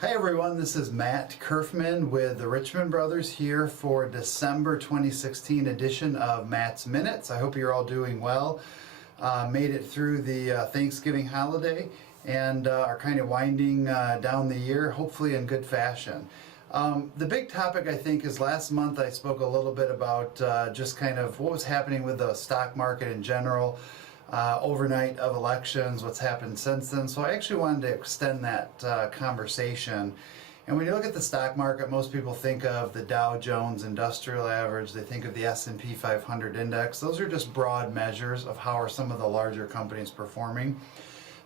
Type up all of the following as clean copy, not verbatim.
Hi everyone, this is Matt Curfman with the Richmond Brothers here for December 2016 edition of Matt's Minutes. I hope you're all doing well. Made it through the Thanksgiving holiday and are kind of winding down the year, hopefully in good fashion. The big topic I think is last month I spoke a little bit about just kind of what was happening with the stock market in general. Overnight of elections, what's happened since then. So I actually wanted to extend that conversation. And when you look at the stock market, most people think of the Dow Jones Industrial Average, they think of the S&P 500 index. Those are just broad measures of how are some of the larger companies performing.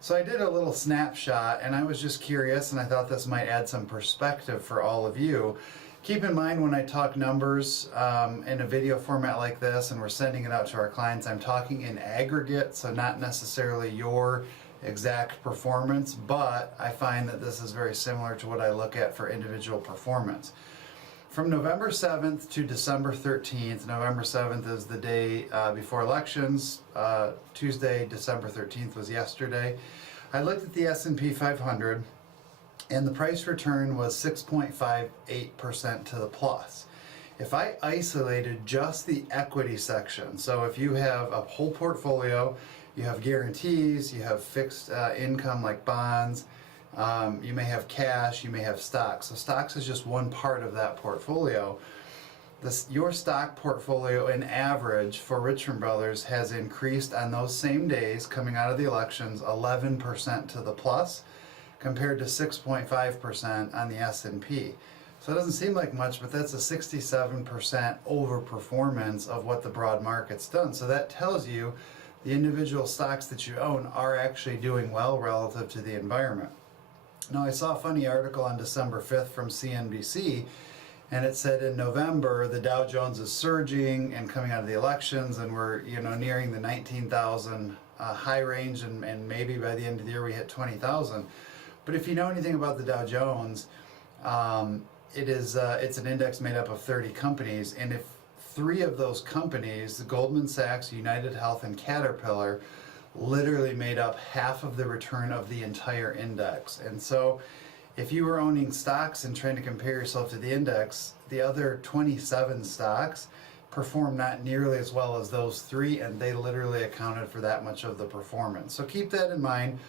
So I did a little snapshot and I was just curious and I thought this might add some perspective for all of you. Keep in mind when I talk numbers in a video format like this and we're sending it out to our clients, I'm talking in aggregate, so not necessarily your exact performance, but I find that this is very similar to what I look at for individual performance. From November 7th to December 13th, November 7th is the day before elections, Tuesday, December 13th was yesterday, I looked at the S&P 500 and the price return was 6.58% to the plus. If I isolated just the equity section, so if you have a whole portfolio, you have guarantees, you have fixed income like bonds, you may have cash, you may have stocks. So stocks is just one part of that portfolio. Your stock portfolio in average for Richmond Brothers has increased on those same days coming out of the elections 11% to the plus, compared to 6.5% on the S&P. So it doesn't seem like much, but that's a 67% overperformance of what the broad market's done. So that tells you the individual stocks that you own are actually doing well relative to the environment. Now I saw a funny article on December 5th from CNBC, and it said in November the Dow Jones is surging and coming out of the elections, and we're nearing the 19,000 high range, and maybe by the end of the year we hit 20,000. But if you know anything about the Dow Jones, it's an index made up of 30 companies, and if 3 of those companies, Goldman Sachs, United Health, and Caterpillar, literally made up half of the return of the entire index. And so if you were owning stocks and trying to compare yourself to the index, the other 27 stocks performed not nearly as well as those 3, and they literally accounted for that much of the performance. So keep that in mind.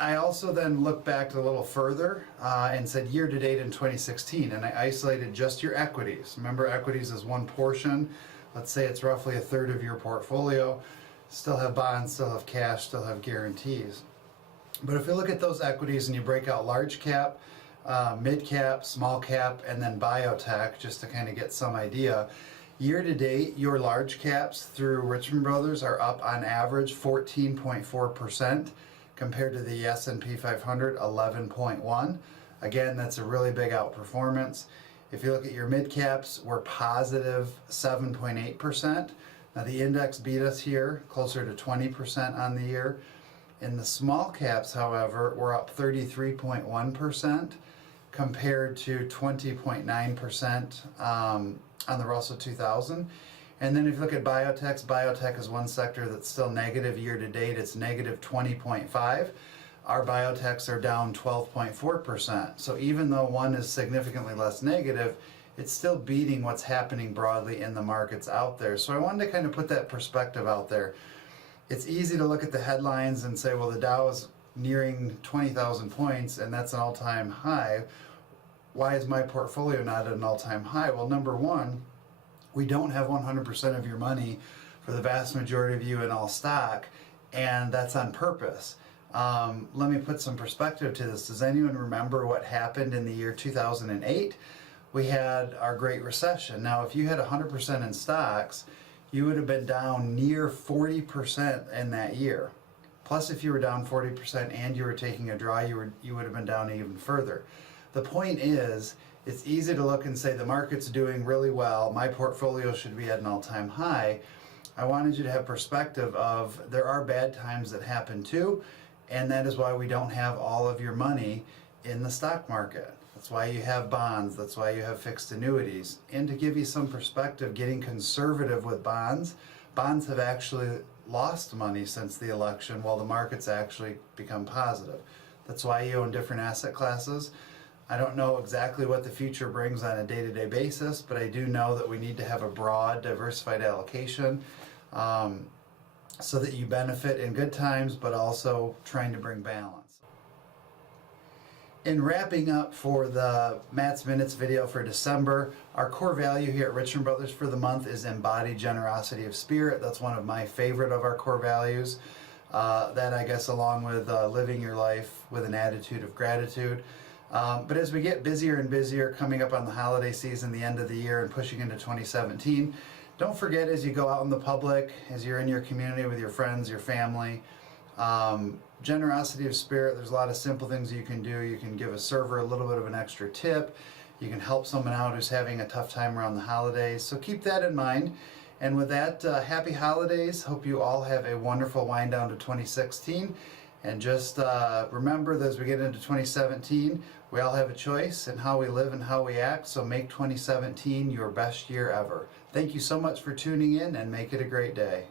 I also then looked back a little further and said year to date in 2016, and I isolated just your equities. Remember, equities is one portion. Let's say it's roughly a third of your portfolio. Still have bonds, still have cash, still have guarantees. But if you look at those equities and you break out large cap, mid cap, small cap, and then biotech, just to kind of get some idea, year to date, your large caps through Richmond Brothers are up on average 14.4%. compared to the S&P 500, 11.1. Again, that's a really big outperformance. If you look at your mid caps, we're positive 7.8%. Now the index beat us here, closer to 20% on the year. In the small caps, however, we're up 33.1% compared to 20.9% on the Russell 2000. And then if you look at biotechs, biotech is one sector that's still negative year to date. It's negative 20.5. Our biotechs are down 12.4%. So even though one is significantly less negative, it's still beating what's happening broadly in the markets out there. So I wanted to kind of put that perspective out there. It's easy to look at the headlines and say, well, the Dow is nearing 20,000 points and that's an all-time high. Why is my portfolio not at an all-time high? Well, number one, we don't have 100% of your money for the vast majority of you in all stock, and that's on purpose. Let me put some perspective to this. Does anyone remember what happened in the year 2008? We had our Great Recession. Now, if you had 100% in stocks, you would have been down near 40% in that year. Plus, if you were down 40% and you were taking a draw, you would have been down even further. The point is, it's easy to look and say the market's doing really well, my portfolio should be at an all-time high. I wanted you to have perspective of there are bad times that happen too, and that is why we don't have all of your money in the stock market. That's why you have bonds, that's why you have fixed annuities. And to give you some perspective, getting conservative with bonds have actually lost money since the election while the market's actually become positive. That's why you own different asset classes. I don't know exactly what the future brings on a day-to-day basis, but I do know that we need to have a broad, diversified allocation so that you benefit in good times, but also trying to bring balance. In wrapping up for the Matt's Minutes video for December, our core value here at Richmond Brothers for the month is embodied generosity of spirit. That's one of my favorite of our core values. That, I guess, along with living your life with an attitude of gratitude. But as we get busier and busier coming up on the holiday season, the end of the year, and pushing into 2017, don't forget, as you go out in the public, as you're in your community with your friends, your family, generosity of spirit. There's a lot of simple things you can do. You can give a server a little bit of an extra tip. You can help someone out who's having a tough time around the holidays. So keep that in mind. And with that, happy holidays. Hope you all have a wonderful wind down to 2016. And just remember that as we get into 2017, we all have a choice in how we live and how we act. So make 2017 your best year ever. Thank you so much for tuning in, and make it a great day.